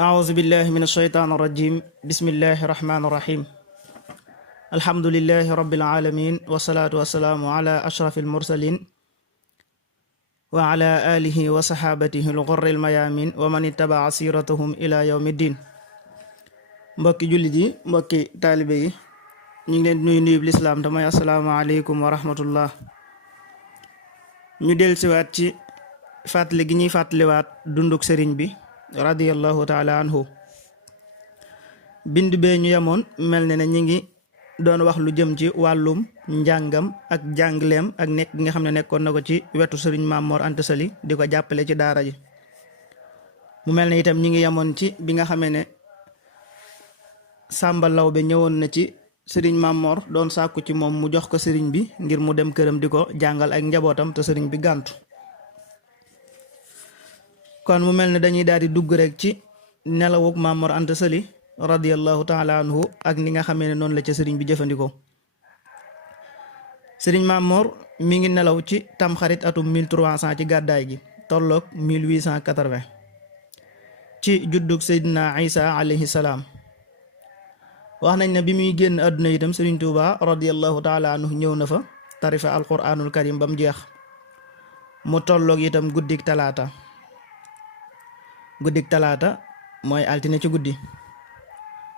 أعوذ بالله من الشيطان الرجيم بسم الله الرحمن الرحيم الحمد لله رب العالمين والصلاة والسلام على أشرف المرسلين وعلى آله وصحابته الغر الميامين ومن اتبع سيرتهم إلى يوم الدين. mbokki jullit yi mbokki taalibe yi ñu ngi leen di nuyu lislaam damay asalaamaaleykum wa rahmatullah. ñu dellusiwaat ci fàttali gi ñuy fàttaliwaat dunduk sëriñ bi radiyallahu taala anhu. bind bee ñu yemoon mel ne ñi ngi doon wax lu jëm ci wàllum njàngam ak jàngleem ak nekk gi nga xam ne nekkoon na ko ci wetu sëriñ Maam Mor Anta Sali di ko jàppale ci daara ji. mu mel ne itam ñi ngi yemoon ci bi nga xamee ne Sàmba Lawbe ñëwoon na ci sëriñ Maam Mor doon sàkku ci moom mu jox ko sëriñ bi ngir mu dem këram di ko jàngal ak njabootam te sëriñ bi gàntu. kon mu mel ne dañuy daal di dugg rek ci nelawuk Maam Mor Anta Sali radiyallahu taala anhu ak ni nga xamee ne noonu la ca sëriñ bi jëfandikoo. sëriñ Maam Mor mi ngi nelaw ci tamxarit atum 1300 ci gàddaay gi tolloog 1880 ci juddug Seydina Isa alayhi salaam. wax nañ ne bi muy génn àdduna itam sëriñ Tuuba radiyallahu taala anhu ñëw na fa tarifa alquranul karim ba mu jeex mu tolloog itam guddik talaata mooy altine ci guddi.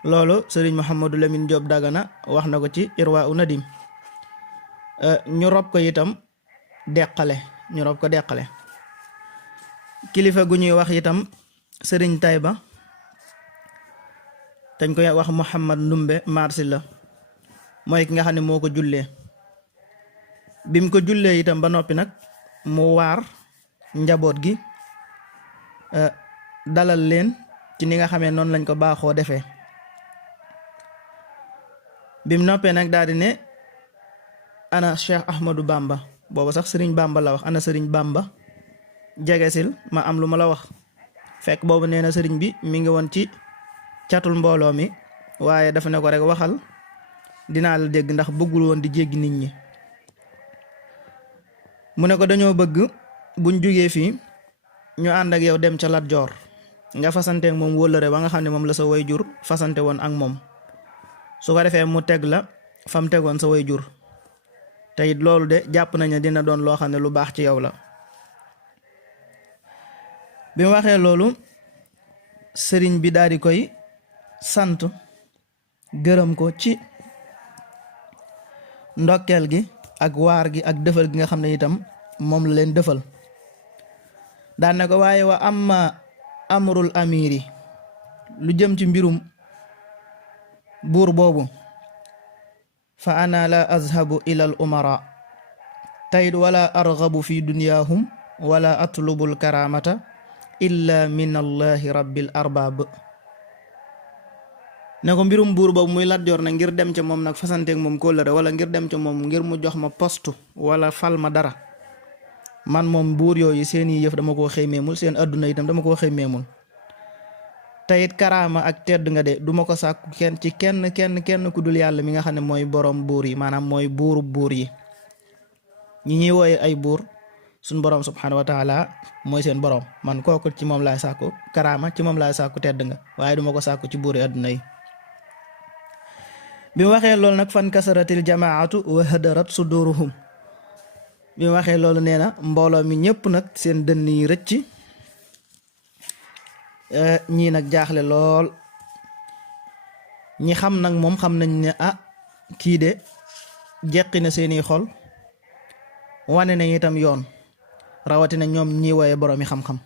loolu sëriñ Mouhamadou Lamine Diop Dagana wax na ko ci Irwa u Nadim. ñu rob ko itam deqale kilifa gu ñuy wax itam sëriñ Tayba dañ koy wax Mouhamad Ndumbe Marsi la mooy ki nga xam ne moo ko jullee. bim ko jullee itam ba noppi nag mu waar njaboot gi dalal leen ci ni nga xamee noonu lañ ko baaxoo defee. bim noppee nag daal di ne ana Cheikh Ahmadou Bamba, booba sax sëriñ Bamba la wax, ana sëriñ Bamba jegesil ma am lu ma la wax. fekk boobu nee na sëriñ bi mi ngi woon ci catul mbooloo mi waaye dafa ne ko rek waxal dinaa la dégg ndax bëggul woon di jéggi nit ñi. mu ne ko dañoo bëgg buñ jógee fii ñu ànd ak yow dem ca Lat Joor nga fasante ak moom wóllëre ba nga xam ne moom la sa way jur fasante woon ak moom, su ko defee mu teg la fam tegoon sa way jur te it loolu de jàpp nañ ne dina doon loo xam ne lu baax ci yow la. bi mu waxee loolu sëriñ bi daal di koy sant gërëm ko ci ndokkeel gi ak waar gi ak dëfal gi nga xam ne itam moom la leen dëfal. daan ne ko waaye wa amma amrul amiri, lu jëm ci mbirum buur boobu, fa ana la azhabu ila al umara tayit wala arghabu fi dunyahum wala atlubul karamata illa min allahi rabbil arbab. ne ko mbirum buur boobu muy Lat Joor na ngir dem ca moom nag fasanteeg moom kóllëre wala ngir dem ca moom ngir mu jox ma poste wala fal ma dara, man moom buur yooyu seeni yëf dama koo xëymeemul, seen adduna itam dama koo xëymeemul. teyit karaama ak tedd nga de duma ko sàkku kenn ku dul yàlla mi nga xam ne mooy borom buur yi, maanaam mooy buuru buur yi. ñi ñuy wooye ay buur suñ borom subhanahu wa taala mooy seen borom, man kooku ci moom laay sàkku karaama, ci moom laay sàkku tedd nga, waaye duma ko sàkku ci buuri adduna yi. bi mu waxee loolu nag fan kasaratil jamaatu wa hadarat suduruhum. bi mu waxee loolu nee na mbooloo mi ñëpp nag seen dënn yi rëcc, ñii nag jaaxle lool. ñi xam nag moom xam nañ ne kii de jeqi na seeni xol, wane na itam yoon, rawatina ñoom ñi woye boroomi xam-xam.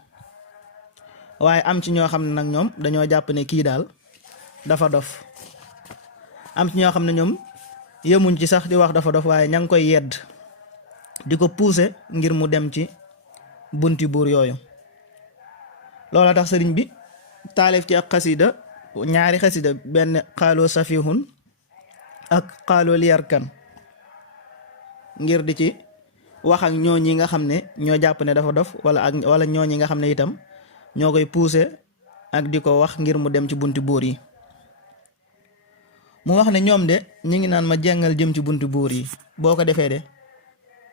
waaye am ci ñoo xam ne nag ñoom dañoo jàpp ne kii daal dafa dof. am ci ñoo xam ne ñoom yemuñ ci sax di wax dafa dof, waaye ña ngi koy yedd di ko pousser ngir mu dem ci bunti buur yooyu. loola tax sëriñ bi taalif ci ak xasida, ñaari xasida, benn xaaloo safihun ak xaaloo liyarkan, ngir di ci wax ak ñooñi nga xam ne ñoo jàpp ne dafa dof wala ñooñi nga xam ne itam ñoo koy pousser ak di ko wax ngir mu dem ci bunti buur yi. mu wax ne ñoom de ñi ngi naan ma jengal jëm ci bunti buur yi, boo ko defee de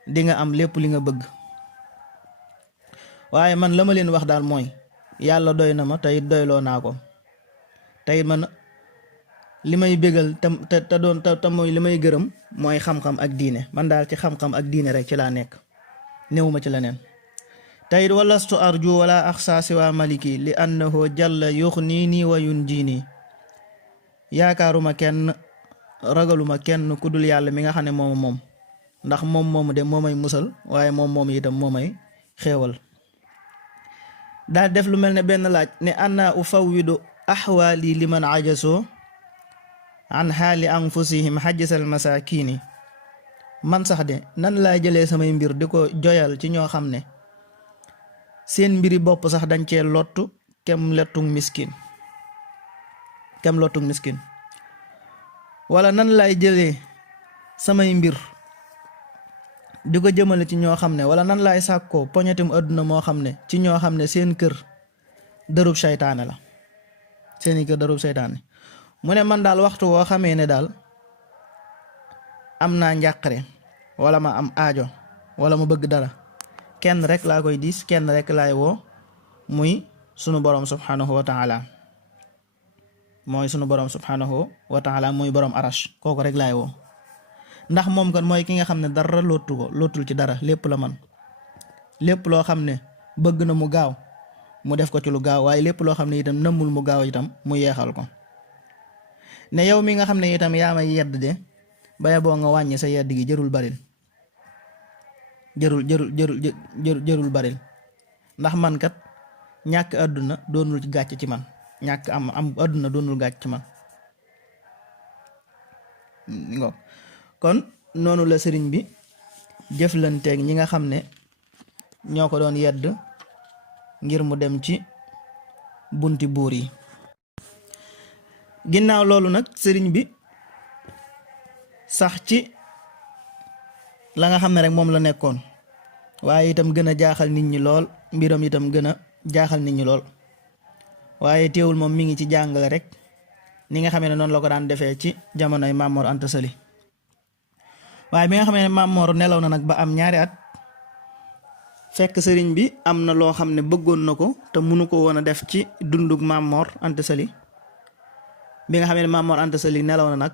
di nga am lépp li nga bëgg. waaye man la ma leen wax daal mooy yàlla doy na ma tey doyloo naa ko, te it man li may bégal te doon te mooy li may gërëm mooy xam-xam ak diine. man daal ci xam-xam ak diine rek ci laa nekk, néewuma ci leneen. te it walastu arju wala axsa siwa maliki li annahu jalla yuxnini wa yunjini. yaakaaruma kenn, ragaluma kenn ku dul yàlla mi nga xam ne moom ndax moom moomu de moo may musal, waaye moom itam moo may xéewal. daal def lu mel ne benn laaj ne anna ufawwidu axwaali liman ajasoo an xaali anfusihim xajjisal masakini. man sax de nan laa jëlee samay mbir di ko joyal ci ñoo xam ne seen mbiri bopp sax dañ cee lottu kem lottung miskin. wala nan laay jëlee samay mbir di ko jëmale ci ñoo xam ne, wala nan laay sàkkoo poñetum àdduna moo xam ne ci ñoo xam ne seen kër dërub seytaane la, seeni kër dërub seytaane. mu ne man daal waxtu woo xamee ne daal am naa njàqare wala ma am aajo wala ma bëgg dara, kenn rek laa koy diis, kenn rek laay woo, muy sunu borom subhanahu wa taala. mooy sunu borom subhanahu wa taala, muy borom arash, kooku rek laay woo. ndax moom kan mooy ki nga xam ne dara lottul ci dara, lépp la man. lépp loo xam ne bëgg na mu gaaw mu def ko ci lu gaaw, waaye lépp loo xam ne itam nëmmul mu gaaw itam mu yeexal ko. ne yow mi nga xam ne itam yaa may yedd de, baya boo nga wàññi sa yedd gi, jërul baril. ndax man kat ñàkk àdduna doonul ci gàcc ci man, ñàkk am àdduna doonul gàcc ci man. kon noonu la sëriñ bi jëflanteeg ñi nga xam ne ñoo ko doon yedd ngir mu dem ci bunti buur yi. ginnaaw loolu nag sëriñ bi sax ci la nga xam ne rek moom la nekkoon, waaye itam gën a jaaxal nit ñi lool, mbiram itam gën a jaaxal nit ñi lool. waaye teewul moom mi ngi ci jàngale rek ni nga xamee ne noonu la ko daan defee ci jamonoy Maam Mor Anta Sali. waaye bi nga xamee ne Maam Mor nelaw na nag ba am 2 at, fekk sëriñ bi am na loo xam ne bëggoon na ko te mënu ko woon a def ci dundug Maam Mor Anta Sali. bi nga xamee ne Maam Mor Anta Sali nelaw na nag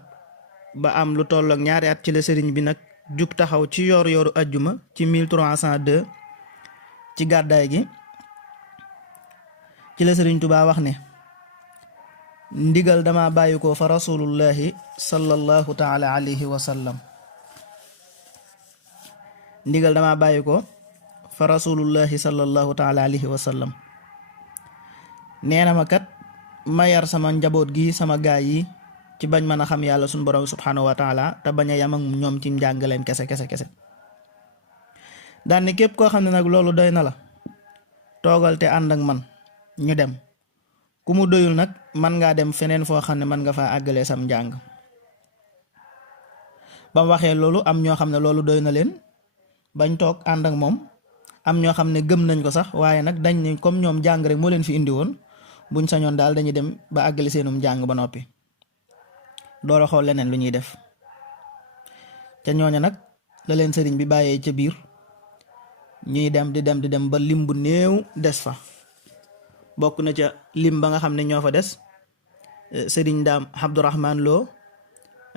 ba am lu tollook 2 at, ci la sëriñ bi nag jug taxaw ci yooru ajjuma ci 1302 ci gàddaay gi. ci la sëriñ Tuubaa wax ne ndigal dama bàyyi ko fa rasulullahi sallallahu taala alayhi wa sallam. ndigal dama bàyyi ko fa rasulullahi sallallahu taala alayhi wa sallam. nee na ma kat ma yar sama njaboot gi, sama gaay yi, ci bañ mën a xam yàlla suñu borom subhanahu wa taala te bañ a yam ak ñoom ci njàngaleem kese. daan ni képp koo xam ne nag loolu doy na la, toogal te ànd ak man ñu dem. ku mu doyul nag man ngaa dem feneen foo xam ne man nga faa àggalee sam njàng. ba mu waxee loolu am ñoo xam ne loolu doy na leen bañ toog ànd ak moom. am ñoo xam ne gëm nañ ko sax, waaye nag dañ ne comme ñoom jàng rek moo leen fi indi woon, buñ sañoon daal dañuy dem ba àggale seenum njàng ba noppi door a xool leneen lu ñuy def. ca ñooña nag la leen sëriñ bi bàyyee ca biir, ñuy dem di dem ba lim bu néew des fa. bokk na ca lim ba nga xam ne ñoo fa des sëriñ Daam Abdourahman Lo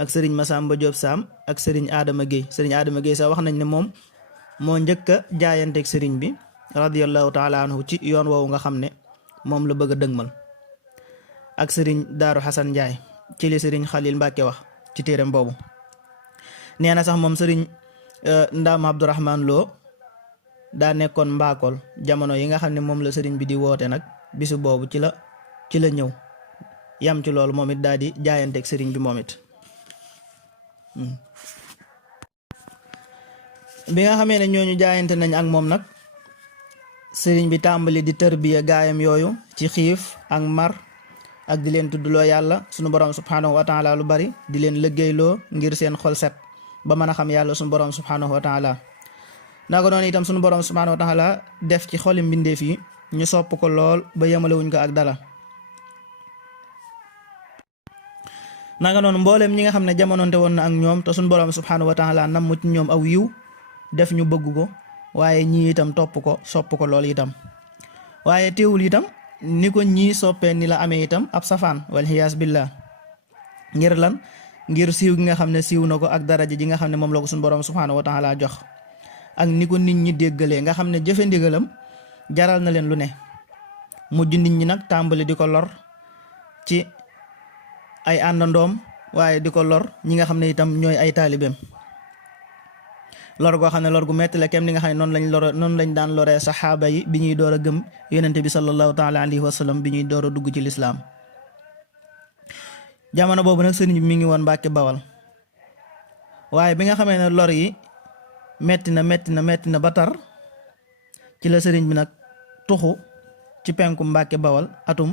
ak sëriñ Masamba Diop Sam ak sëriñ Adama Guèye. sëriñ Adama Guèye sax wax nañ ne moom moo njëkk a jaayanteeg sëriñ bi radiyallahu taala anhu ci yoon woowu nga xam ne moom la bëgg a dëgmal, ak sëriñ Daaru Xasan Njaay ci li sëriñ Xalil Mbàkke wax ci téeram boobu. nee na sax moom sëriñ Ndaam Abdourahman Lo daa nekkoon mbaakool jamono yi nga xam ne moom la sëriñ bi di woote nag bisu boobu ci la ñëw yam ci loolu moom it daal di jaayanteeg sëriñ bi moom it. bi nga xamee ne ñooñu jaayante nañ ak moom nag, sëriñ bi tàmbali di tërbiya gaayam yooyu ci xiif ak mar ak di leen tuddloo yàlla sunu borom subhanahu wa taala lu bari, di leen liggéeyloo ngir seen xol set ba mën a xam yàlla sunu borom subhanahu wa taala. naka noonu itam sunu borom subhanahu wa taala def ci xoli mbindeef yi ñu sopp ko lool ba yemalewuñ ko ak dala. naka noonu mbooleem ñi nga xam ne jamononte woon na ak ñoom te sunu borom subhanahu wa taala namm ci ñoom aw yiw def ñu bëgg ko, waaye ñii itam topp ko sopp ko lool itam. waaye teewul itam ni ko ñii soppee ni la amee itam ab safaan wal xiyaas billah. ngir lan? ngir siiw gi nga xam ne siiw na ko ak daraja ji nga xam ne moom la ko suñu borom subhaanahu wa taala jox, ak ni ko nit ñi déggalee nga xam ne jëfe ndigalam jaral na leen lu ne. mujj nit ñi nag tàmbali di ko lor ci ay àndandoom, waaye di ko lor ñi nga xam ne itam ñooy ay taalibeem. lor goo xam ne lor gu metti la, kem ni nga xam ne noonu lañ daan loree saxaaba yi bi ñuy door a gëm yonente bi sallallahu taala alayhi wa sallam bi ñuy door a dugg ci lislaam. jamono boobu nag sëriñ bi mi ngi woon Mbàkke Bawal, waaye bi nga xamee ne lor yi metti na ba tar, ci la sëriñ bi nag tuxu ci penku Mbàkke Bawal atum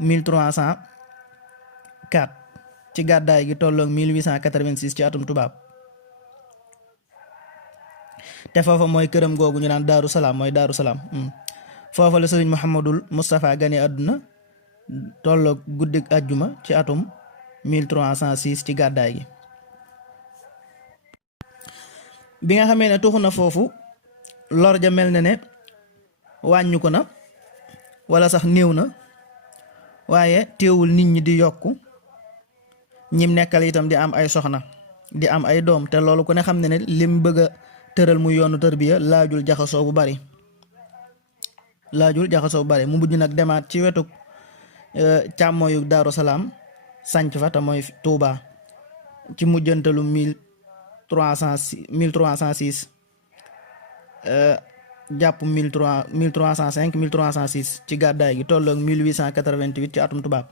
1304 ci gàddaay gi tolloog 1886 ci atum tubaab. te foofa mooy këram googu ñu naan Daaru Salaam, mooy Daaru Salaam. foofa la sëriñ Muhammadul Moustapha gane àdduna tolloog guddig àjjuma ci atum 1306 ci gàddaay gi. bi nga xamee ne tuxu na foofu, lor ja mel na ne wàññu ko na wala sax néew na, waaye teewul nit ñi di yokku, ñim nekkal itam di am ay soxna, di am ay doom, te loolu ku ne xam ne ne lim bëgg a tëral muy yoonu tarbiya laajul jaxasoo bu bari, mu mujj nag demaat ci wetu càmmooyu Daaru Salaam sanc fa te mooy Tuuba ci mujjantalu 1306 jàpp 1305 1306 ci gàddaay gi tolloog 1888 ci atum tubaab.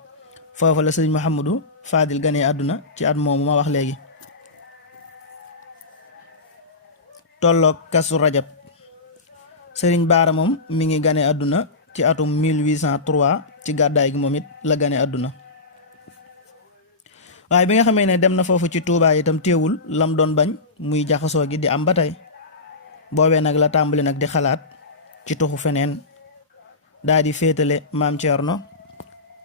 foofu la sëriñ Mouhamadou Fadil ganee àdduna ci at moomu ma wax léegi, tolloog Kazu Rajab. sëriñ Baara moom mi ngi ganee àdduna ci atum 1803 ci gàddaay gi, moom it la ganee àdduna. waaye bi nga xamee ne dem na foofu ci Touba itam teewul lam doon bañ muy jaxasoo gi di am ba tey. boobee nag la tàmbali nag di xalaat ci tuxu feneen, daa di féetale maam Thierno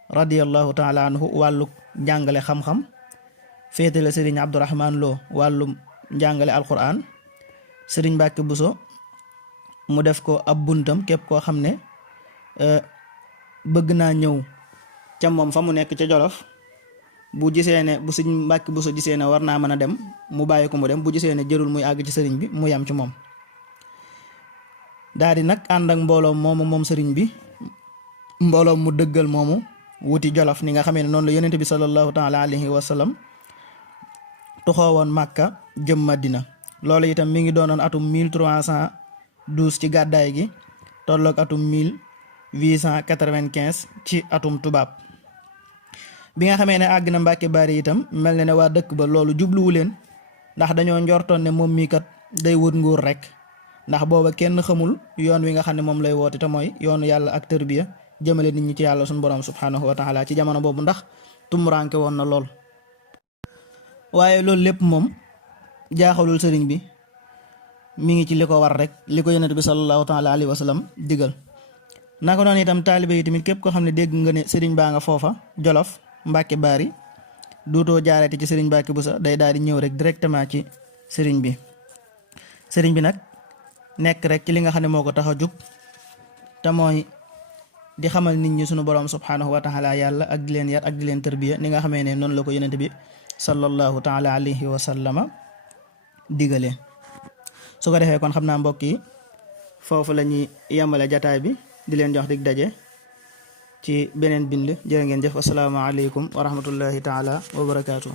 radiyallahu taala anhu wàllu njàngale xam-xam, féetale sëriñ Abdourahman Lo wàllu njàngale alquran, sëriñ Mbàkke Buso mu def ko ab buntam képp koo xam ne bëgg naa ñëw ca moom fa mu nekk ca Jolof, bu gisee ne bu sëriñ Mbàkke Buso gisee ne war naa mën a dem mu bàyyi ko mu dem, bu gisee ne jërul muy àgg ci sëriñ bi mu yam ci moom. daal di nag ànd ak mbooloom moomu moom sëriñ bi, mbooloom mu dëggal moomu wuti Jolof, ni nga xamee ne noonu la yonente bi sallallahu taala alayhi wa sallam tuxoo woon Màkka jëm Madina. loolu itam mi ngi doonoon atum 1312 ci gàddaay gi tolloog atum 1895 ci atum tubaab. bi nga xamee ne àgg na Mbàkke Bari itam mel na ne waa dëkk ba loolu jubluwu leen, ndax dañoo njortoon ne moom mii kat day wut nguur rek, ndax booba kenn xamul yoon wi nga xam ne moom lay woote te mooy yoonu yàlla ak tërbiya jëmale nit ñi ci yàlla suñu borom subhanahu wa taala ci jamono boobu, ndax tumuranke woon na lool. waaye loolu lépp moom jaaxalul sëriñ bi, mi ngi ci li ko war rek, li ko yonent bi sallallahu taala alayhi wa sallam digal. naka noonu itam taalibe yi tamit képp koo xam ne dégg nga ne sëriñ baa nga foofa Jolof Mbàkke Bari, duutoo jaarete ci sëriñ Mbàkke Buso, day daal di ñëw rek directement ci sëriñ bi. sëriñ bi nag nekk rek ci li nga xam ne moo ko tax a jug te mooy di xamal nit ñi sunu borom subhanahu wa taala yàlla ak di leen yar ak di leen tërbiya, ni nga xamee ne noonu la ko yonent bi sallallahu taala alayhi wa sallama digalee. su ko defee kon xam naa mbokk yi foofu la ñuy yemale jataay bi, di leen jox dig daje ci beneen bind. jërë ngeen jëf, assalaamu aleykum wa rahmatullahi taala wa barakaatuh.